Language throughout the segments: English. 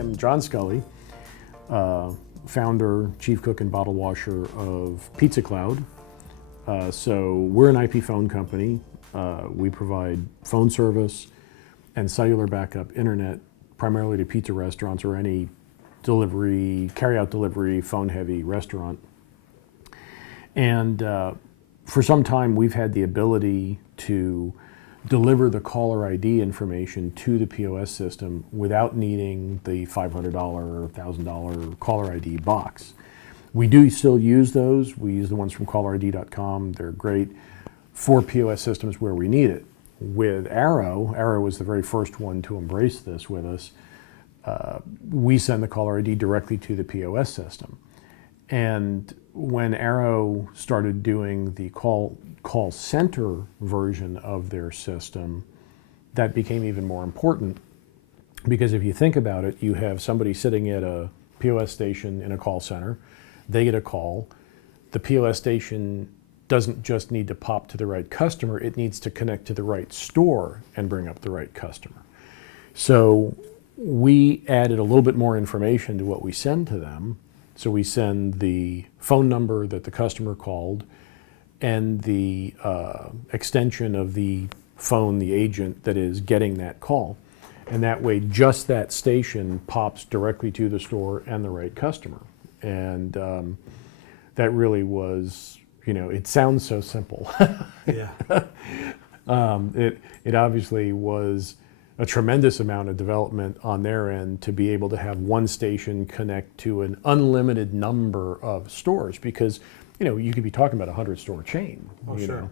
am John Scully, founder, chief cook, and bottle washer of PizzaCloud. So we're an IP phone company. We provide phone service and cellular backup internet primarily to pizza restaurants or any delivery, carry-out delivery, phone-heavy restaurant. And for some time, we've had the ability to deliver the caller ID information to the POS system without needing the $500 or $1,000 caller ID box. We do still use those. We use the ones from callerid.com. They're great for POS systems where we need it. With Arrow was the very first one to embrace this with us. We send the caller ID directly to the POS system. And when Arrow started doing the call center version of their system, that became even more important, because if you think about it, you have somebody sitting at a POS station in a call center, they get a call, the POS station doesn't just need to pop to the right customer, it needs to connect to the right store and bring up the right customer. So we added a little bit more information to what we send to them. So we send the phone number that the customer called and the extension of the phone, the agent that is getting that call. And that way, just that station pops directly to the store and the right customer. And that really was, it sounds so simple. Yeah. It obviously was a tremendous amount of development on their end to be able to have one station connect to an unlimited number of stores, because you could be talking about a 100-store chain. Oh, sure.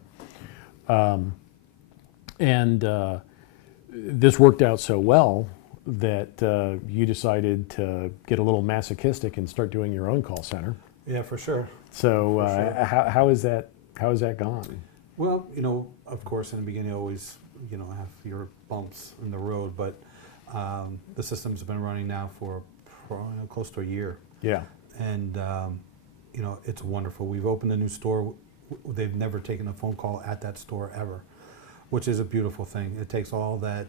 This worked out so well that you decided to get a little masochistic and start doing your own call center. Yeah, for sure. So how is that gone? Well, of course, in the beginning, you always have your bumps in the road, but the system's been running now for close to a year. Yeah. And it's wonderful. We've opened a new store. They've never taken a phone call at that store ever, which is a beautiful thing. It takes all that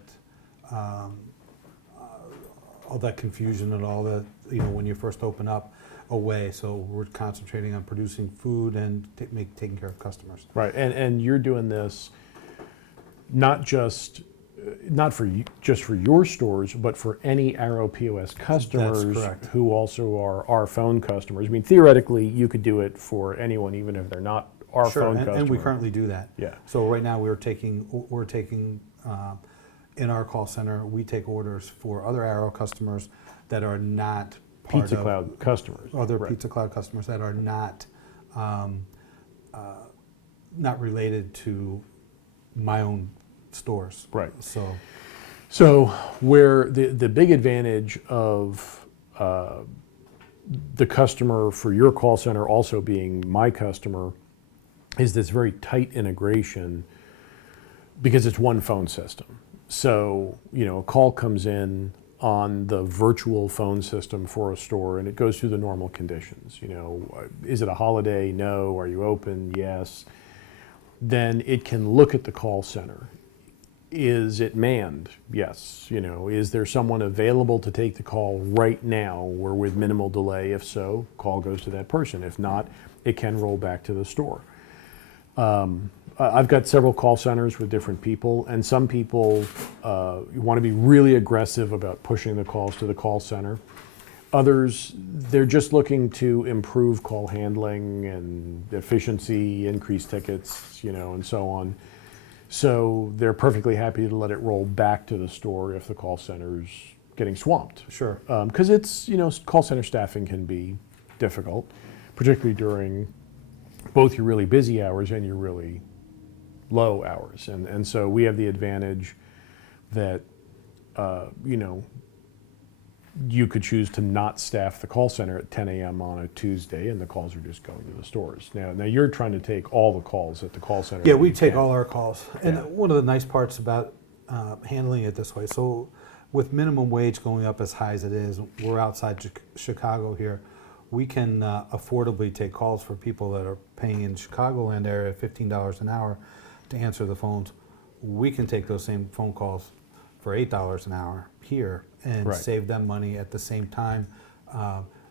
confusion and all that, when you first open up, away. So we're concentrating on producing food and taking care of customers. Right, and you're doing this not just for your stores, but for any Arrow POS customers. That's correct. Who also are our phone customers. I mean, theoretically, you could do it for anyone, even if they're not our Sure, phone customer. And we currently do that. Yeah. So right now we're taking in our call center, we take orders for other Arrow customers that are not part of PizzaCloud customers. Other right. PizzaCloud customers that are not related to my own stores. Right. So where the big advantage of the customer for your call center also being my customer is this very tight integration, because it's one phone system. So, a call comes in on the virtual phone system for a store and it goes through the normal conditions. Is it a holiday? No. Are you open? Yes. Then it can look at the call center. Is it manned? Yes. Is there someone available to take the call right now or with minimal delay? If so, call goes to that person. If not, it can roll back to the store. I've got several call centers with different people, and some people want to be really aggressive about pushing the calls to the call center. Others, they're just looking to improve call handling and efficiency, increase tickets, and so on. So they're perfectly happy to let it roll back to the store if the call center's getting swamped. sure. Because it's, call center staffing can be difficult, particularly during both your really busy hours and your really low hours. And so we have the advantage that, you could choose to not staff the call center at 10 a.m. on a Tuesday, and the calls are just going to the stores. Now you're trying to take all the calls at the call center. Yeah, we take all our calls. And one of the nice parts about handling it this way, so with minimum wage going up as high as it is, we're outside Chicago here, we can affordably take calls for people that are paying in Chicagoland area $15 an hour to answer the phones. We can take those same phone calls for $8 an hour here and Right. save them money at the same time,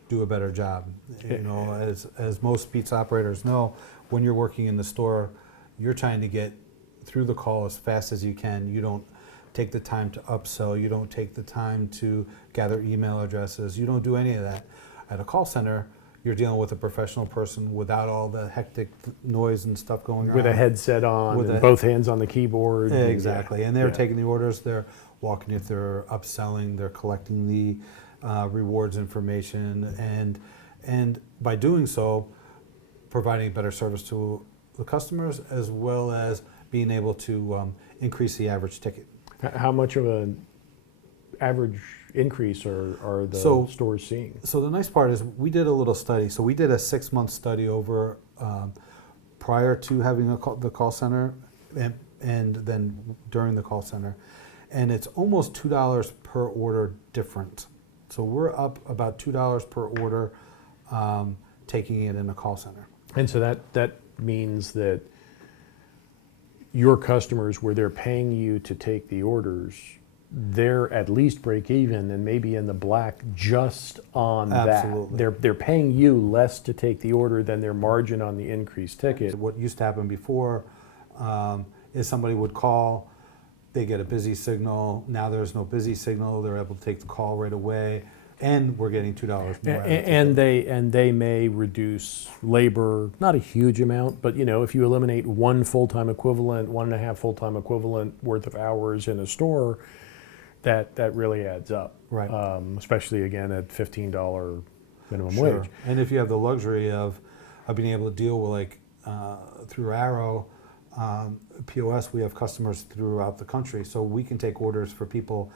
do a better job. You know, as most pizza operators know, when you're working in the store, you're trying to get through the call as fast as you can. You don't take the time to upsell. You don't take the time to gather email addresses. You don't do any of that. At a call center, you're dealing with a professional person without all the hectic noise and stuff going on. With a headset on, With and a- both hands on the keyboard. Exactly, and they're Yeah. taking the orders, they're walking you through upselling, they're collecting the rewards information, and by doing so, providing better service to the customers as well as being able to increase the average ticket. How much of an average increase are the So- stores seeing? So the nice part is we did a little study. So we did a 6-month study over prior to having the call center and then during the call center. And it's almost $2 per order different. So we're up about $2 per order taking it in a call center. And so that means that your customers, where they're paying you to take the orders, they're at least break even and maybe in the black just on Absolutely. that. They're paying you less to take the order than their margin on the increased ticket. What used to happen before is somebody would call, they get a busy signal. Now there's no busy signal. They're able to take the call right away, and we're getting $2 more. And they may reduce labor, not a huge amount, but if you eliminate one full-time equivalent, 1.5 full-time equivalent worth of hours in a store, that really adds up. Right. Especially again at $15 minimum Sure. wage. And if you have the luxury of being able to deal with through Arrow POS, we have customers throughout the country, so we can take orders for people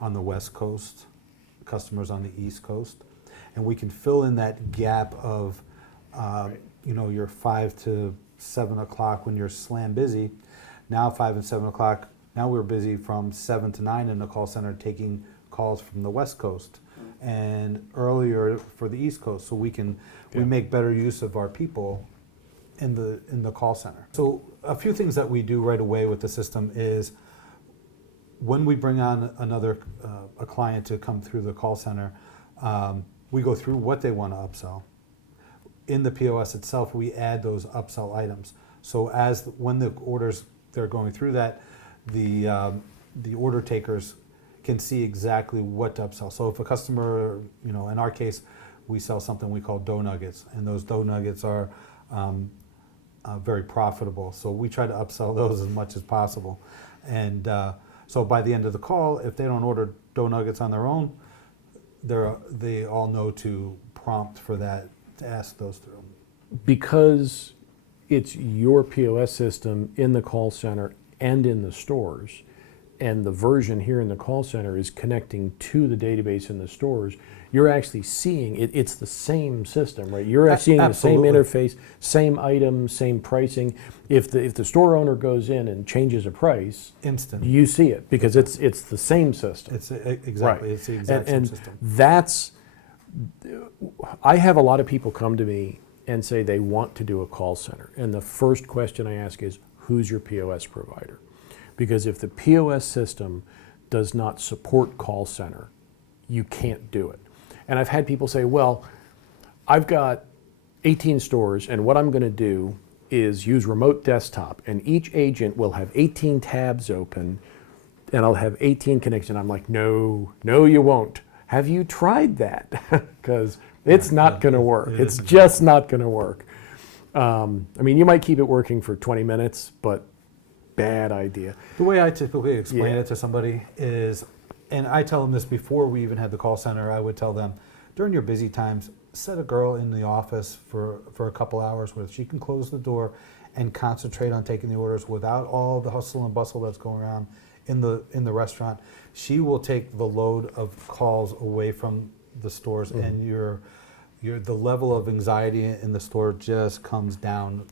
on the West Coast, customers on the East Coast, and we can fill in that gap of your 5 to 7 o'clock when you're slam busy. Now 5 and 7 o'clock. Now we're busy from 7 to 9 in the call center taking calls from the West Coast and earlier for the East Coast, so we make better use of our people in the call center. So a few things that we do right away with the system is when we bring on a client to come through the call center, we go through what they want to upsell. In the POS itself, we add those upsell items. So when the orders they're going through that, the order takers can see exactly what to upsell. So if a customer, in our case, we sell something we call dough nuggets, and those dough nuggets are very profitable. So we try to upsell those as much as possible. And so by the end of the call, if they don't order dough nuggets on their own, they all know to prompt for that, to ask those through. Because it's your POS system in the call center and in the stores, and the version here in the call center is connecting to the database in the stores, you're actually seeing it's the same system, right? You're seeing the same Absolutely. interface, same items, same pricing. If the store owner goes in and changes a price, Instant. you see it because it's the same system. It's exactly. Right. It's the exact same And system. I have a lot of people come to me and say they want to do a call center. And the first question I ask is, who's your POS provider? Because if the POS system does not support call center, you can't do it. And I've had people say, well, I've got 18 stores, and what I'm going to do is use remote desktop, and each agent will have 18 tabs open, and I'll have 18 connections. I'm like, no, you won't. Have you tried that? Because it's not going to work. It's just not going to work. You might keep it working for 20 minutes, but bad idea. The way I typically explain Yeah. it to somebody is, and I tell them this before we even had the call center, I would tell them, during your busy times, set a girl in the office for a couple hours where she can close the door and concentrate on taking the orders without all the hustle and bustle that's going on in the restaurant. She will take the load of calls away from the stores, and the level of anxiety in the store just comes down,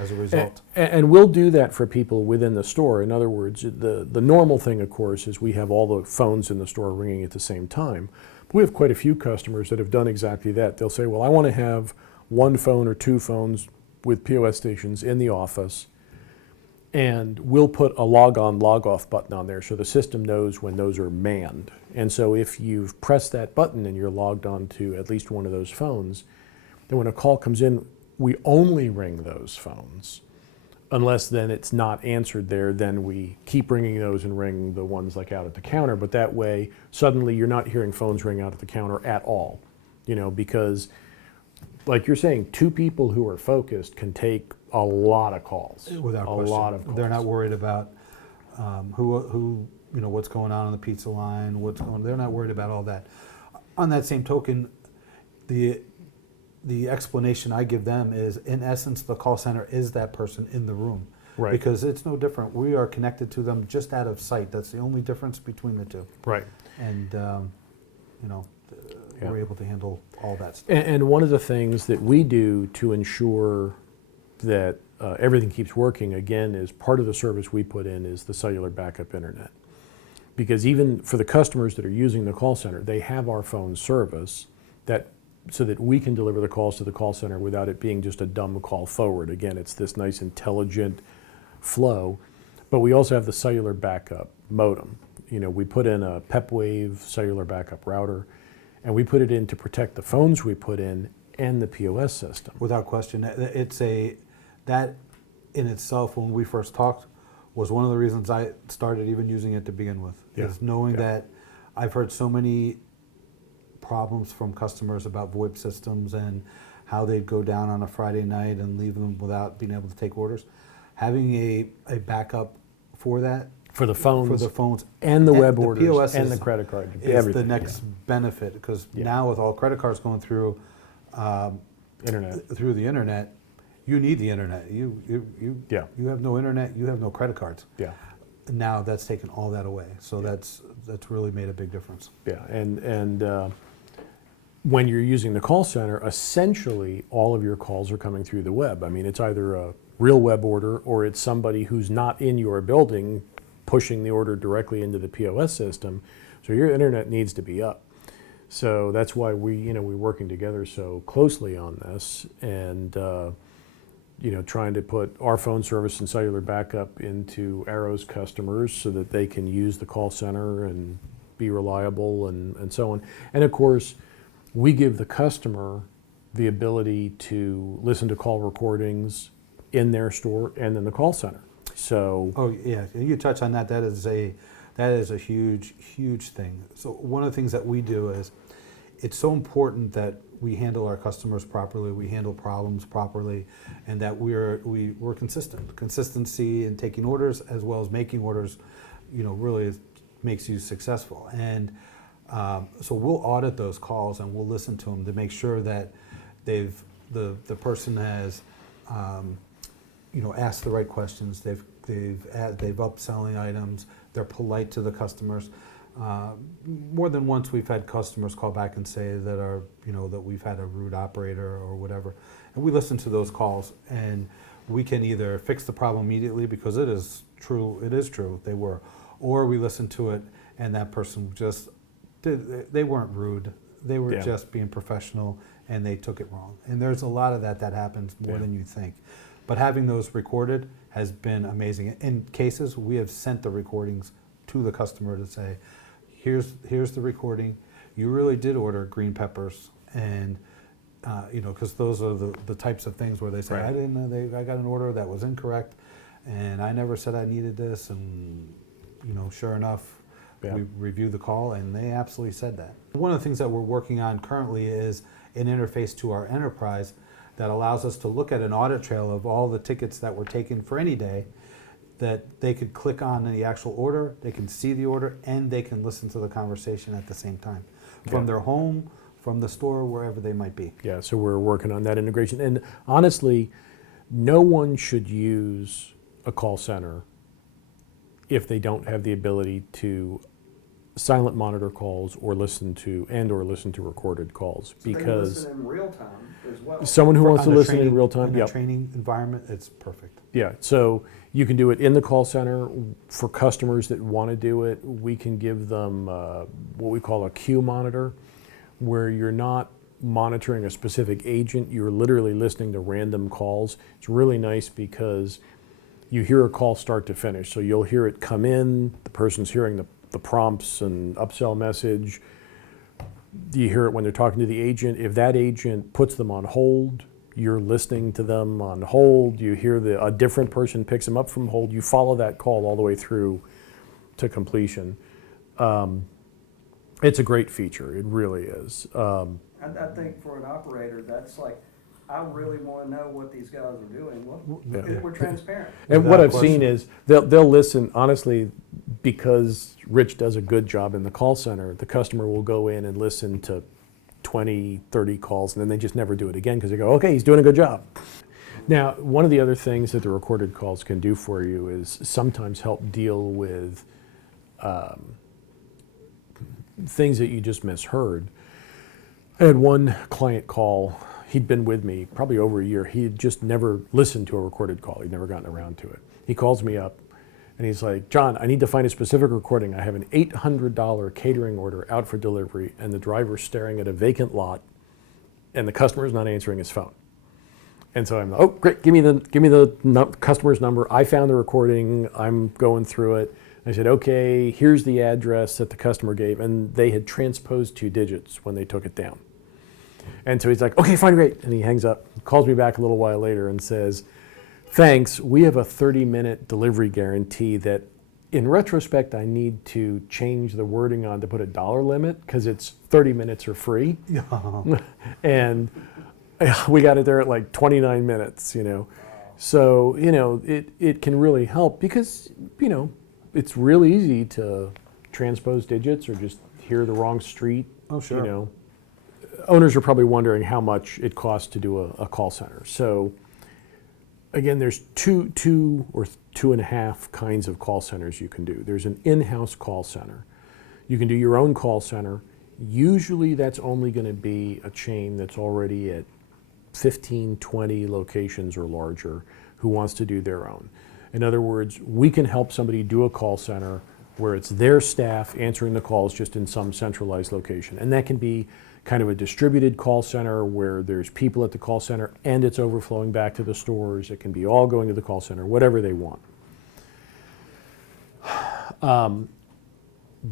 as a result. And we'll do that for people within the store. In other words, the normal thing, of course, is we have all the phones in the store ringing at the same time. But we have quite a few customers that have done exactly that. They'll say, well, I want to have one phone or two phones with POS stations in the office, And we'll put a log on, log off button on there so the system knows when those are manned. And so if you've pressed that button and you're logged on to at least one of those phones, then when a call comes in, we only ring those phones. Unless then it's not answered there, then we keep ringing those and ring the ones like out at the counter. But that way, suddenly you're not hearing phones ring out at the counter at all. Because like you're saying, two people who are focused can take a lot of calls. Without question. A lot of calls. They're not worried about who what's going on the pizza line, they're not worried about all that. On that same token, the explanation I give them is, in essence, the call center is that person in the room. Right. Because it's no different. We are connected to them just out of sight. That's the only difference between the two. Right. And, Yeah. we're able to handle all that stuff. And one of the things that we do to ensure that everything keeps working, again, is part of the service we put in is the cellular backup internet. Because even for the customers that are using the call center, they have our phone service so that we can deliver the calls to the call center without it being just a dumb call forward. Again, it's this nice intelligent flow. But we also have the cellular backup modem. We put in a PepWave cellular backup router, and we put it in to protect the phones we put in and the POS system. Without question. That in itself, when we first talked, was one of the reasons I started even using it to begin with. Yeah. Is knowing that I've heard so many problems from customers about VoIP systems and how they'd go down on a Friday night and leave them without being able to take orders. Having a backup for that, For the phones, and the web the orders POS and the credit card. is Everything. the next benefit, because Yeah. now with all credit cards going through Internet. the internet, you need the internet. You have no internet, you have no credit cards. Yeah. Now that's taken all that away. So that's really made a big difference. Yeah. And when you're using the call center, essentially all of your calls are coming through the web. I mean, it's either a real web order or it's somebody who's not in your building pushing the order directly into the POS system. So your internet needs to be up. So that's why we're working together so closely on this, and trying to put our phone service and cellular backup into Arrow's customers so that they can use the call center and be reliable and so on. And of course, we give the customer the ability to listen to call recordings in their store and in the call center. So. Oh yeah, you touch on that. That is a huge thing. So one of the things that we do is, it's so important that we handle our customers properly, we handle problems properly, and that we're consistent. Consistency in taking orders as well as making orders, really makes you successful. And so we'll audit those calls and we'll listen to them to make sure that the person has asked the right questions. They've upselling items. They're polite to the customers. More than once, we've had customers call back and say that that we've had a rude operator or whatever, and we listen to those calls, and we can either fix the problem immediately because it is true they were, or we listen to it and that person they weren't rude, they were just being professional and they took it wrong. And there's a lot of that happens more than you think. But having those recorded has been amazing. In cases, we have sent the recordings to the customer to say, here's the recording. You really did order green peppers, and because those are the types of things where they say, I didn't know I got an order that was incorrect, and I never said I needed this, and sure enough, we reviewed the call, and they absolutely said that. One of the things that we're working on currently is an interface to our enterprise that allows us to look at an audit trail of all the tickets that were taken for any day, that they could click on the actual order, they can see the order, and they can listen to the conversation at the same time from their home, from the store, wherever they might be. Yeah, so we're working on that integration. And honestly, no one should use a call center if they don't have the ability to silent monitor calls or listen to recorded calls, because they listen in real time as well. Someone who wants to listen in real time, in a training environment, it's perfect. Yeah, so you can do it in the call center. For customers that want to do it, we can give them what we call a queue monitor, where you're not monitoring a specific agent, you're literally listening to random calls. It's really nice because you hear a call start to finish. So you'll hear it come in, the person's hearing the prompts and upsell message. You hear it when they're talking to the agent. If that agent puts them on hold, you're listening to them on hold. You hear a different person picks them up from hold. You follow that call all the way through to completion. It's a great feature. It really is. I think for an operator, that's like, I really want to know what these guys are doing. Well, Yeah. we're transparent. And Without what I've question. seen is they'll listen, honestly, because Rich does a good job in the call center, the customer will go in and listen to 20, 30 calls, and then they just never do it again because they go, okay, he's doing a good job. Now, one of the other things that the recorded calls can do for you is sometimes help deal with things that you just misheard. I had one client call. He'd been with me probably over a year. He had just never listened to a recorded call. He'd never gotten around to it. He calls me up and he's like, John, I need to find a specific recording. I have an $800 catering order out for delivery and the driver's staring at a vacant lot and the customer's not answering his phone. And so I'm like, oh, great, give me the customer's number. I found the recording. I'm going through it. I said, okay, here's the address that the customer gave. And they had transposed 2 digits when they took it down. And so he's like, okay, fine, great. And he hangs up, calls me back a little while later and says, thanks, we have a 30-minute delivery guarantee that in retrospect, I need to change the wording on to put a dollar limit because it's 30 minutes or free. And we got it there at like 29 minutes, So, it can really help because, it's really easy to transpose digits or just hear the wrong street. Oh, sure. Owners are probably wondering how much it costs to do a call center. So again, there's two or 2.5 kinds of call centers you can do. There's an in-house call center. You can do your own call center. Usually that's only going to be a chain that's already at 15, 20 locations or larger who wants to do their own. In other words, we can help somebody do a call center where it's their staff answering the calls just in some centralized location. And that can be kind of a distributed call center where there's people at the call center and it's overflowing back to the stores. It can be all going to the call center, whatever they want.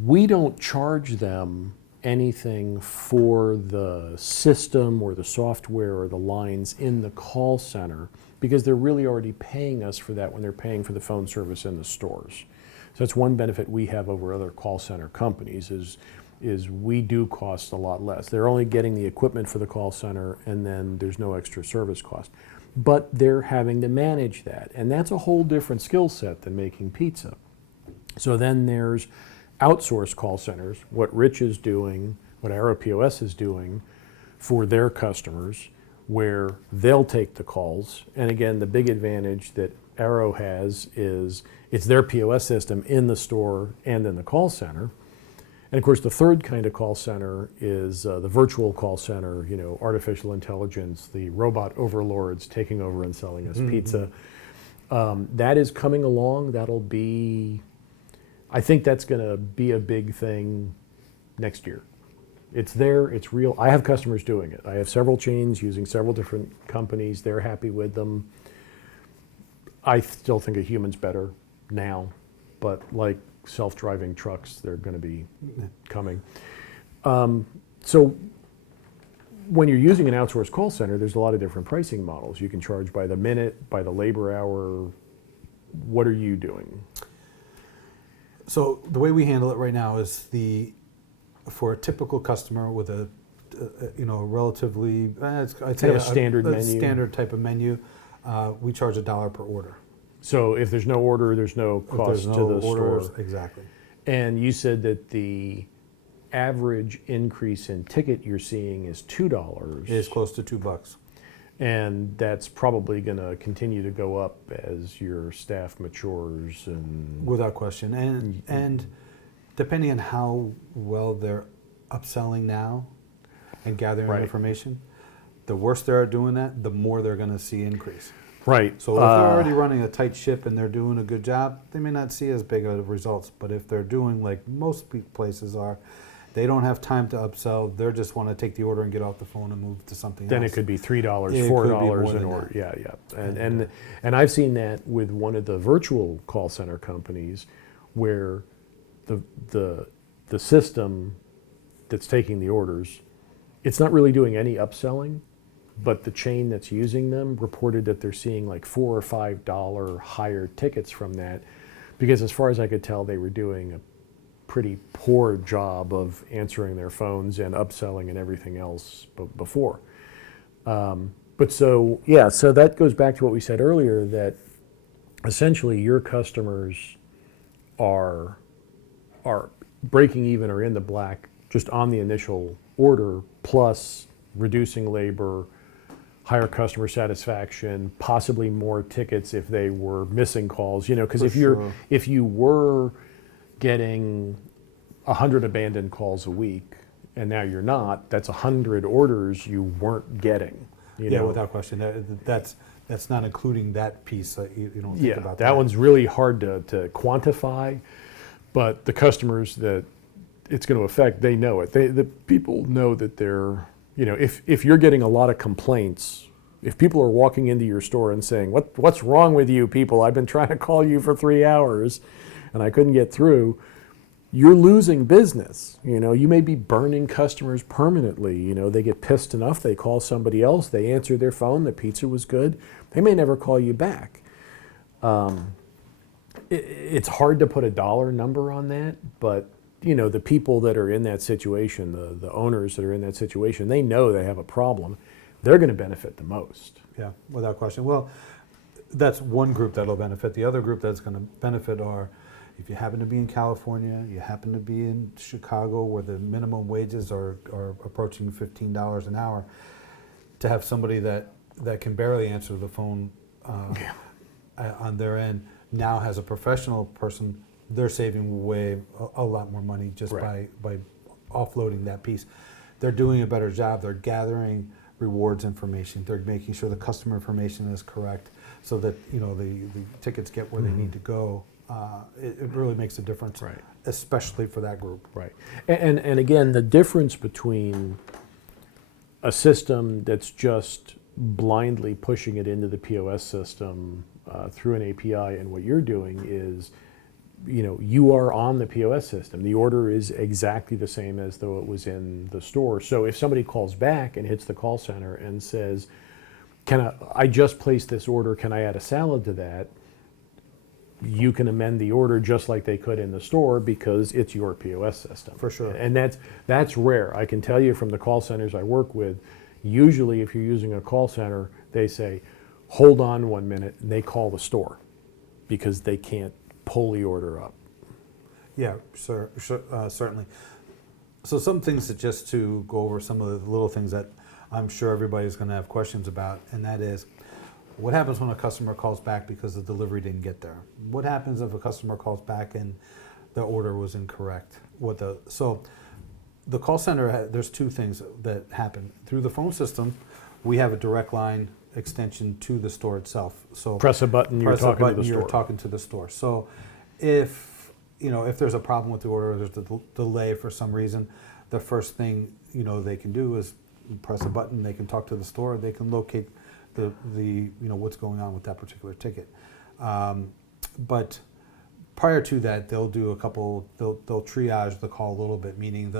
We don't charge them anything for the system or the software or the lines in the call center because they're really already paying us for that when they're paying for the phone service in the stores. So that's one benefit we have over other call center companies is we do cost a lot less. They're only getting the equipment for the call center and then there's no extra service cost. But they're having to manage that. And that's a whole different skill set than making pizza. So then there's outsourced call centers, what Rich is doing, what Arrow POS is doing for their customers, where they'll take the calls. And again, the big advantage that Arrow has is it's their POS system in the store and in the call center. And of course, the third kind of call center is the virtual call center, artificial intelligence, the robot overlords taking over and selling us pizza. That is coming along. I think that's going to be a big thing next year. It's there, it's real. I have customers doing it. I have several chains using several different companies. They're happy with them. I still think a human's better now, but like self-driving trucks, they're going to be coming. So when you're using an outsourced call center, there's a lot of different pricing models. You can charge by the minute, by the labor hour. What are you doing? So the way we handle it right now is for a typical customer with a relatively I'd say a standard menu. Standard type of menu, we charge $1 per order. So if there's no order, there's no cost to the orders, store. exactly. And you said that the average increase in ticket you're seeing is $2. It is close to $2. And that's probably going to continue to go up as your staff matures and Without question. And depending on how well they're upselling now and gathering Right. information, the worse they're at doing that, the more they're going to see increase. right. So if they're already running a tight ship and they're doing a good job, they may not see as big of results. But if they're doing like most places are, They don't have time to upsell. They just want to take the order and get off the phone and move to something Then else. it could be $3, It $4 could be more an than order. that. Yeah. And I've seen that with one of the virtual call center companies where the system that's taking the orders, it's not really doing any upselling, but the chain that's using them reported that they're seeing like $4 or $5 higher tickets from that, because as far as I could tell, they were doing a pretty poor job of answering their phones and upselling and everything else before. But so that goes back to what we said earlier, that essentially your customers are breaking even or in the black just on the initial order, plus reducing labor, higher customer satisfaction, possibly more tickets if they were missing calls. Because if you were getting 100 abandoned calls a week and now you're not, that's 100 orders you weren't getting. Without question. That's not including that piece that you don't think about. That one's really hard to quantify, but the customers that it's going to affect, they know it. The people know that they're, if you're getting a lot of complaints, if people are walking into your store and saying, what's wrong with you people? I've been trying to call you for 3 hours and I couldn't get through, you're losing business. You may be burning customers permanently. They get pissed enough, they call somebody else, they answer their phone, the pizza was good, they may never call you back. It's hard to put a dollar number on that, but the people that are in that situation, the owners that are in that situation, they know they have a problem. They're going to benefit the most. Yeah, without question. Well, that's one group that'll benefit. The other group that's going to benefit are, if you happen to be in California, you happen to be in Chicago where the minimum wages are approaching $15 an hour, to have somebody that can barely answer the phone on their end now has a professional person. They're saving a lot more money just by offloading that piece. They're doing a better job. They're gathering rewards information. They're making sure the customer information is correct so that the tickets get where they need to go. It really makes a difference, especially for that group. Right. And again, the difference between a system that's just blindly pushing it into the POS system through an API and what you're doing is, you are on the POS system. The order is exactly the same as though it was in the store. So if somebody calls back and hits the call center and says, I just placed this order, can I add a salad to that? You can amend the order just like they could in the store because it's your POS system. For sure. And that's rare. I can tell you from the call centers I work with, usually if you're using a call center, they say, hold on 1 minute, and they call the store because they can't pull the order up. Yeah, sure, certainly. So some things that just to go over some of the little things that I'm sure everybody's going to have questions about, and that is, what happens when a customer calls back because the delivery didn't get there? What happens if a customer calls back and the order was incorrect? So the call center, there's two things that happen. Through the phone system, we have a direct line extension to the store itself. So Press a button, you're talking to the store. So if there's a problem with the order, or there's a delay for some reason, the first thing they can do is press a button. They can talk to the store. They can locate the what's going on with that particular ticket. But prior to that, they'll do they'll triage the call a little bit, meaning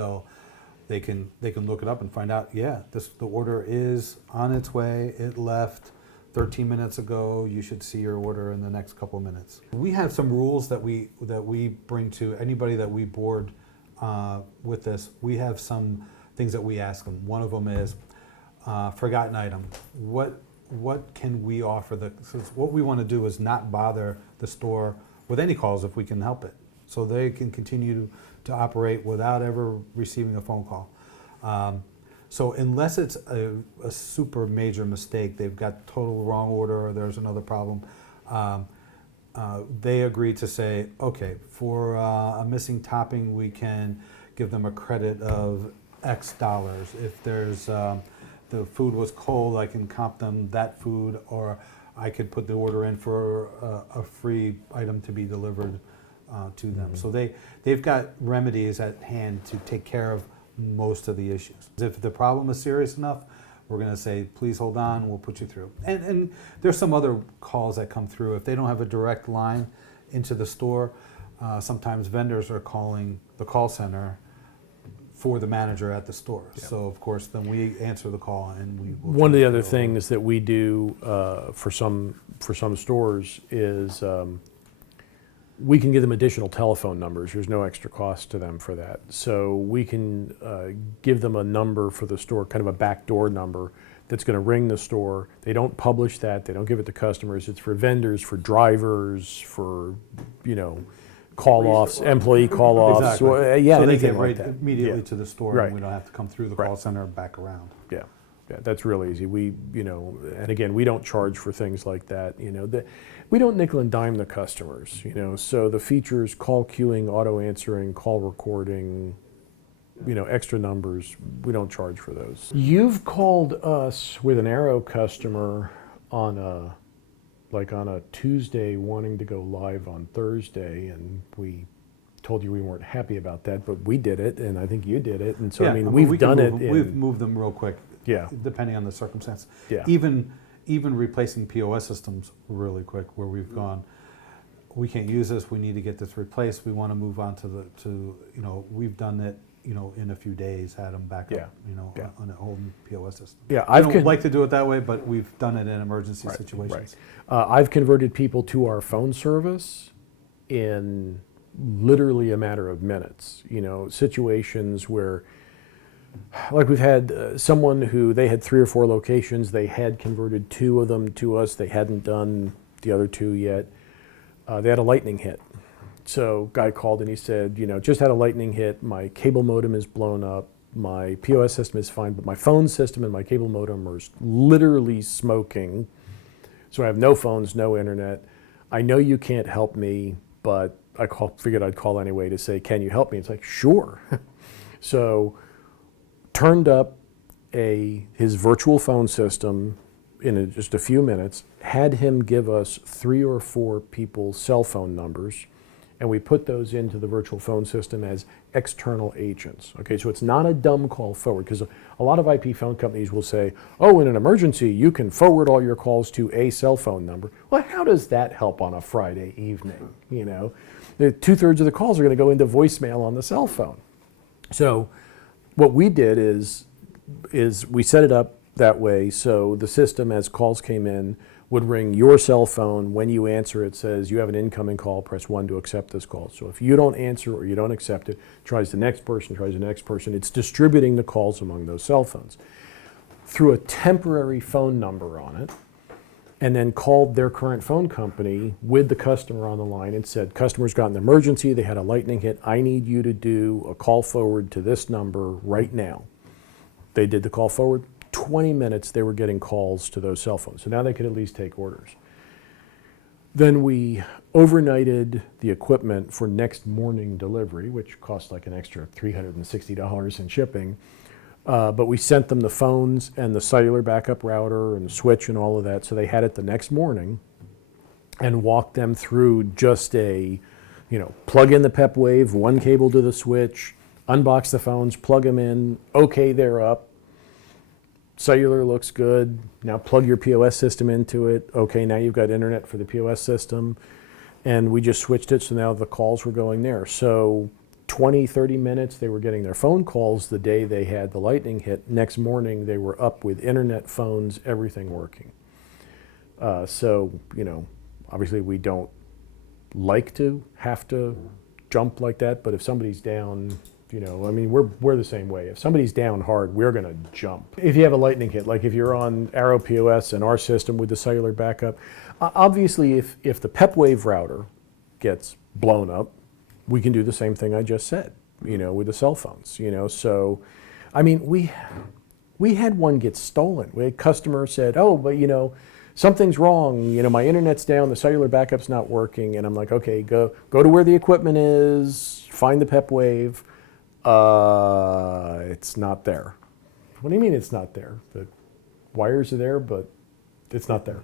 they can look it up and find out, the order is on its way. It left 13 minutes ago. You should see your order in the next couple of minutes. We have some rules that we bring to anybody that we board with this. We have some things that we ask them. One of them is forgotten item. What can we offer? What we want to do is not bother the store with any calls if we can help it, so they can continue to operate without ever receiving a phone call. So unless it's a super major mistake, they've got total wrong order or there's another problem, they agree to say, okay, for a missing topping, we can give them a credit of X dollars. If there's the food was cold, I can comp them that food, or I could put the order in for a free item to be delivered to them. So they've got remedies at hand to take care of most of the issues. If the problem is serious enough, we're going to say, please hold on, we'll put you through. And there's some other calls that come through. If they don't have a direct line into the store, sometimes vendors are calling the call center for the manager at the store. Yeah. So of course, then we answer the call and we will. One of the other things that we do for some stores is we can give them additional telephone numbers. There's no extra cost to them for that. So we can give them a number for the store, kind of a backdoor number that's going to ring the store. They don't publish that. They don't give it to customers. It's for vendors, for drivers, for, call-offs, employee call-offs. Exactly. Yeah, so they anything get like right that. immediately to the store, Right. and we don't have to come through the Right. call center back around. Yeah, that's real easy. We, and again, we don't charge for things like that. We don't nickel and dime the customers. So the features, call queuing, auto answering, call recording, extra numbers, we don't charge for those. You've called us with an Arrow customer on a Tuesday wanting to go live on Thursday, and we told you we weren't happy about that, but we did it, and I think you did it, and so Yeah, we've we can done move it. them- we've moved them real quick. Yeah. Depending on the circumstance. Yeah. Even replacing POS systems really quick, where we've gone, we can't use this. We need to get this replaced. We want to move on to we've done it. In a few days, had them back Yeah. up. Yeah. On an old POS system. Yeah, I I've don't like to do it that way, but we've done it in emergency Right, situations. right. I've converted people to our phone service in literally a matter of minutes. Situations where, like we've had someone who they had 3 or 4 locations, they had converted 2 of them to us, they hadn't done the other 2 yet. They had a lightning hit. So guy called and he said, just had a lightning hit, my cable modem is blown up, my POS system is fine, but my phone system and my cable modem are literally smoking. So I have no phones, no internet. I know you can't help me, but I figured I'd call anyway to say, can you help me? It's like, sure. So turned up his virtual phone system in just a few minutes, had him give us 3 or 4 people's cell phone numbers, and we put those into the virtual phone system as external agents. Okay, so it's not a dumb call forward, because a lot of IP phone companies will say, oh, in an emergency, you can forward all your calls to a cell phone number. Well, how does that help on a Friday evening? 2/3 of the calls are going to go into voicemail on the cell phone. So what we did is we set it up that way, so the system, as calls came in, would ring your cell phone. When you answer, it says you have an incoming call, press 1 to accept this call. So if you don't answer or you don't accept it, tries the next person. It's distributing the calls among those cell phones. Threw a temporary phone number on it, and then called their current phone company with the customer on the line and said, customer's got an emergency, they had a lightning hit, I need you to do a call forward to this number right now. They did the call forward. 20 minutes they were getting calls to those cell phones. So now they could at least take orders. Then we overnighted the equipment for next morning delivery, which cost like an extra $360 in shipping. But we sent them the phones and the cellular backup router and the switch and all of that, so they had it the next morning, and walked them through just plug in the PEP wave, 1 cable to the switch, unbox the phones, plug them in, okay, they're up. Cellular looks good. Now plug your POS system into it. Okay, now you've got internet for the POS system. And we just switched it, so now the calls were going there. So 20, 30 minutes, they were getting their phone calls the day they had the lightning hit. Next morning, they were up with internet, phones, everything working. So, obviously we don't like to have to jump like that, but if somebody's down, we're the same way. If somebody's down hard, we're going to jump. If you have a lightning hit, like if you're on Arrow POS and our system with the cellular backup, obviously if the PEP wave router gets blown up, we can do the same thing I just said, with the cell phones, So, we had one get stolen. A customer said, oh, but something's wrong. My internet's down, the cellular backup's not working. And I'm like, okay, go to where the equipment is, find the PEP wave. It's not there. What do you mean it's not there? The wires are there, but it's not there.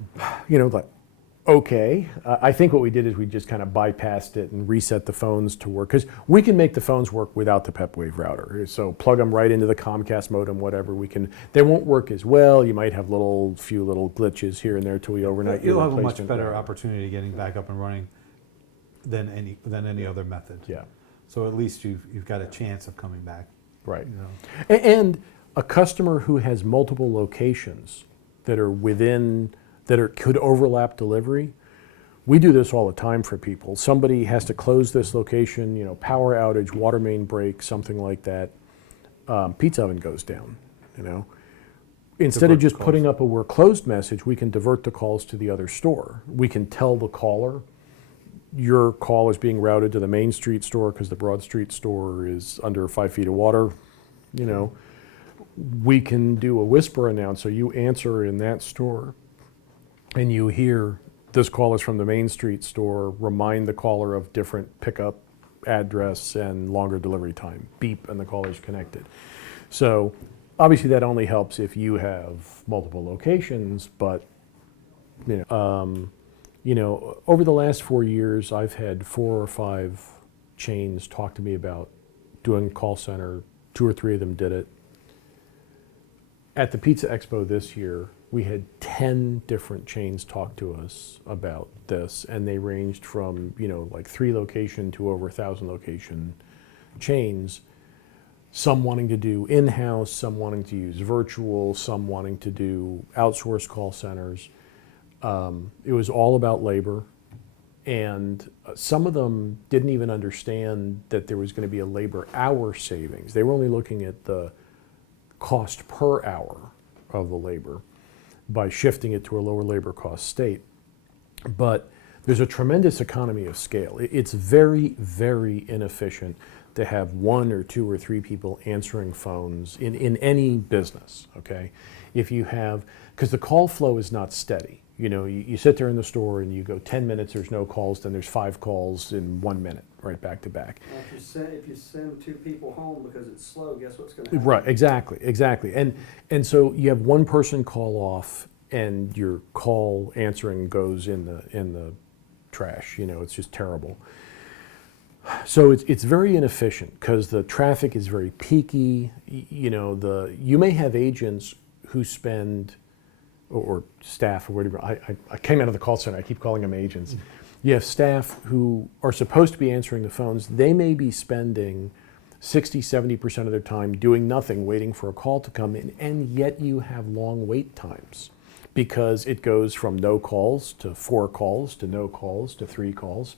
okay. I think what we did is we just kind of bypassed it and reset the phones to work, because we can make the phones work without the PepWave router. So plug them right into the Comcast modem, whatever. They won't work as well. You might have few little glitches here and there till we overnight your You'll have a much replacement better router. opportunity getting back up and running than any other method. Yeah, So at least you've got a chance of coming back. right. You know. And a customer who has multiple locations that are could overlap delivery, we do this all the time for people. Somebody has to close this location, power outage, water main break, something like that. Pizza oven goes down, Instead of Divert just calls. putting up a "we're closed" message, we can divert the calls to the other store. We can tell the caller, your call is being routed to the Main Street store because the Broad Street store is under 5 feet of water. We can do a whisper announce, so you answer in that store and you hear this call is from the Main Street store, remind the caller of different pickup address and longer delivery time. Beep, and the caller's connected. So obviously that only helps if you have multiple locations, but over the last 4 years, I've had 4 or 5 chains talk to me about doing call center. 2 or 3 of them did it. At the Pizza Expo this year, we had 10 different chains talk to us about this, and they ranged from, like 3 location to over 1,000 location chains. Some wanting to do in-house, some wanting to use virtual, some wanting to do outsourced call centers. It was all about labor, and some of them didn't even understand that there was going to be a labor hour savings. They were only looking at the cost per hour of the labor by shifting it to a lower labor cost state. But there's a tremendous economy of scale. It's very, very inefficient to have 1 or 2 or 3 people answering phones in any business, okay? Because the call flow is not steady. You sit there in the store and you go 10 minutes, there's no calls, then there's 5 calls in 1 minute, right back to back. Now, if you send 2 people home because it's slow, guess what's going to happen? Right, exactly. And so you have one person call off and your call answering goes in the trash. It's just terrible. So it's very inefficient because the traffic is very peaky. You may have agents who spend, or staff or whatever. I came out of the call center. I keep calling them agents. You have staff who are supposed to be answering the phones. They may be spending 60, 70% of their time doing nothing, waiting for a call to come in, and yet you have long wait times because it goes from no calls to 4 calls to no calls to 3 calls.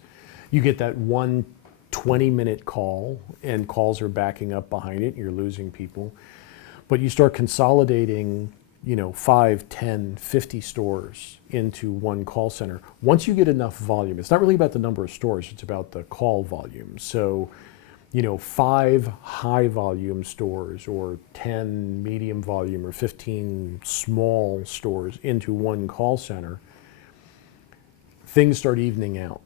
You get that one 20-minute call and calls are backing up behind it. You're losing people. But you start consolidating 5, 10, 50 stores into one call center. Once you get enough volume, it's not really about the number of stores, it's about the call volume. So, 5 high volume stores or 10 medium volume or 15 small stores into one call center, things start evening out.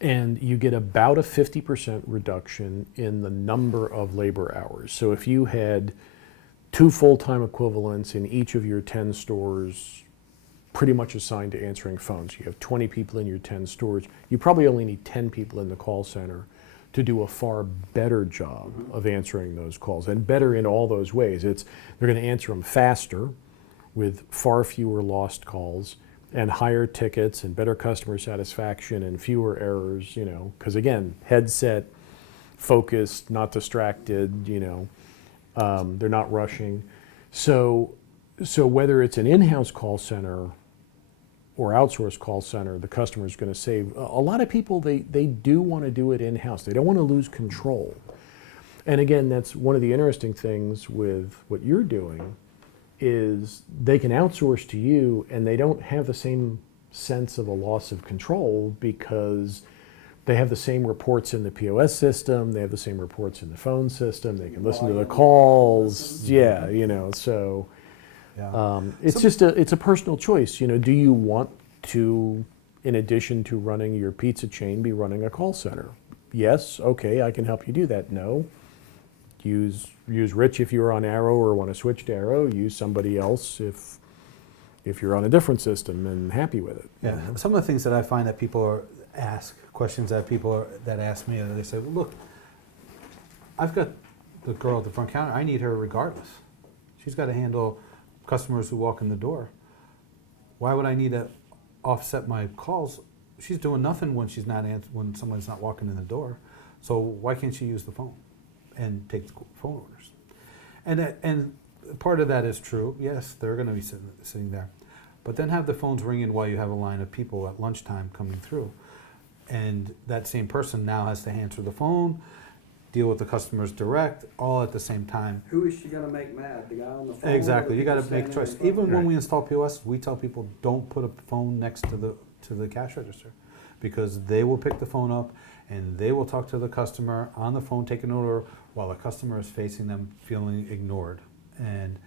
And you get about a 50% reduction in the number of labor hours. So if you had 2 full-time equivalents in each of your 10 stores pretty much assigned to answering phones. You have 20 people in your 10 stores. You probably only need 10 people in the call center to do a far better job of answering those calls, and better in all those ways. They're going to answer them faster with far fewer lost calls and higher tickets and better customer satisfaction and fewer errors, because again, headset, focused, not distracted, they're not rushing. So whether it's an in-house call center or outsourced call center, the customer is going to save. A lot of people, they do want to do it in-house. They don't want to lose control. And again, that's one of the interesting things with what you're doing is they can outsource to you and they don't have the same sense of a loss of control because they have the same reports in the POS system, they have the same reports in the phone system, they can listen to the calls, so it's a personal choice. Do you want to, in addition to running your pizza chain, be running a call center? Yes, okay, I can help you do that. No, use Rich if you're on Arrow or want to switch to Arrow, use somebody else if if you're on a different system and happy with it. Yeah, some of the things that I find that questions that people that ask me, and they say, well, look, I've got the girl at the front counter, I need her regardless. She's got to handle customers who walk in the door. Why would I need to offset my calls? She's doing nothing when when someone's not walking in the door. So why can't she use the phone and take the phone orders? And part of that is true. Yes, they're going to be sitting there. But then have the phones ringing while you have a line of people at lunchtime coming through. And that same person now has to answer the phone, deal with the customers direct, all at the same time. Who is she gonna make mad? The guy on the phone? Exactly. or the You got to people make a standing choice. in front? Even when Right. we install POS, we tell people don't put a phone next to the cash register, because they will pick the phone up and they will talk to the customer on the phone, take an order while the customer is facing them, feeling ignored. And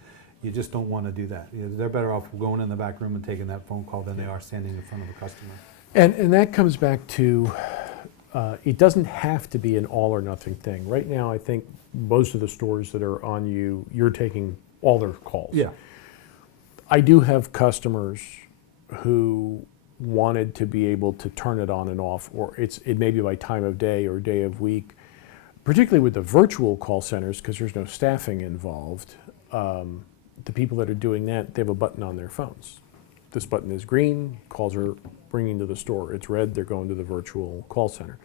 you just don't want to do that. They're better off going in the back room and taking that phone call than they are standing in front of a customer. And that comes back to, it doesn't have to be an all or nothing thing. Right now, I think most of the stores that are on you're taking all their calls. Yeah. I do have customers who wanted to be able to turn it on and off, or it may be by time of day or day of week, particularly with the virtual call centers, because there's no staffing involved. The people that are doing that, they have a button on their phones. This button is green, calls are bringing to the store. It's red, they're going to the virtual call center.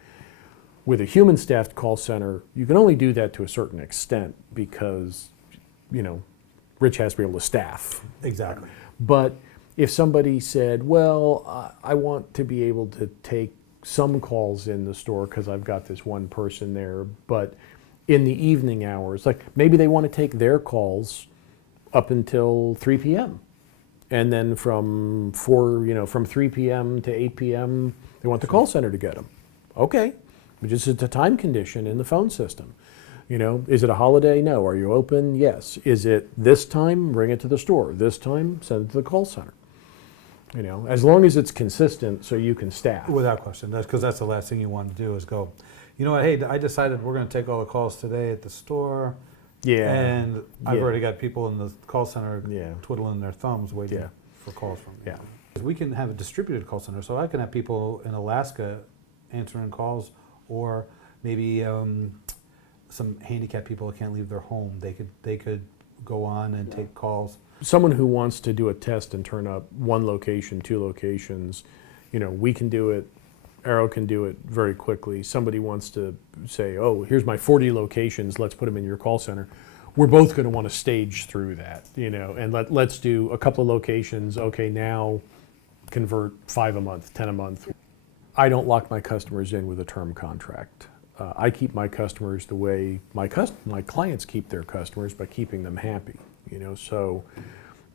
With a human staffed call center, you can only do that to a certain extent because, Rich has to be able to staff. Exactly. But if somebody said, well, I want to be able to take some calls in the store because I've got this one person there, but in the evening hours, like maybe they want to take their calls up until 3 p.m. And then from 3 p.m. to 8 p.m., they want the call center to get them. Okay, but just it's a time condition in the phone system. Is it a holiday? No. Are you open? Yes. Is it this time? Bring it to the store. This time, send it to the call center. As long as it's consistent so you can staff. Without question. Because that's the last thing you want to do is go, you know what, hey, I decided we're going to take all the calls today at the store. Yeah. And I've Yeah. already got people in the call center Yeah. twiddling their thumbs waiting Yeah. for calls from me. Yeah. We can have a distributed call center, so I can have people in Alaska answering calls, or maybe some handicapped people that can't leave their home. They could go on and take calls. Someone who wants to do a test and turn up one location, 2 locations, we can do it. Arrow can do it very quickly. Somebody wants to say, oh, here's my 40 locations, let's put them in your call center. We're both going to want to stage through that, and let's do a couple of locations. Okay, now convert 5 a month, 10 a month. I don't lock my customers in with a term contract. I keep my customers the way my clients keep their customers, by keeping them happy. So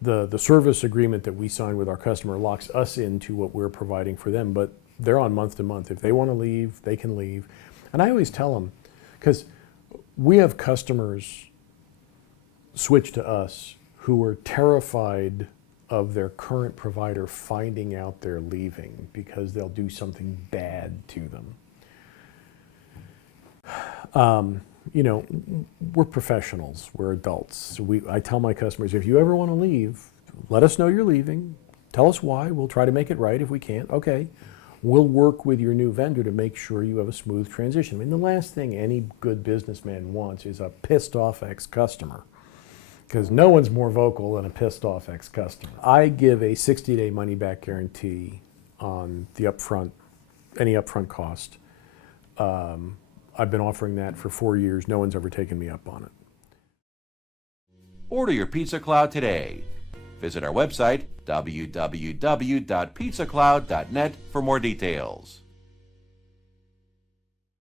the service agreement that we sign with our customer locks us into what we're providing for them, but they're on month to month. If they want to leave, they can leave. And I always tell them, because we have customers switch to us who are terrified of their current provider finding out they're leaving because they'll do something bad to them. We're professionals, we're adults. I tell my customers, if you ever want to leave, let us know you're leaving. Tell us why. We'll try to make it right. If we can't, okay. We'll work with your new vendor to make sure you have a smooth transition. I mean, the last thing any good businessman wants is a pissed off ex-customer, because no one's more vocal than a pissed off ex-customer. I give a 60-day money-back guarantee on the any upfront cost. I've been offering that for 4 years. No one's ever taken me up on it. Order your PizzaCloud today. Visit our website, www.pizzacloud.net, for more details.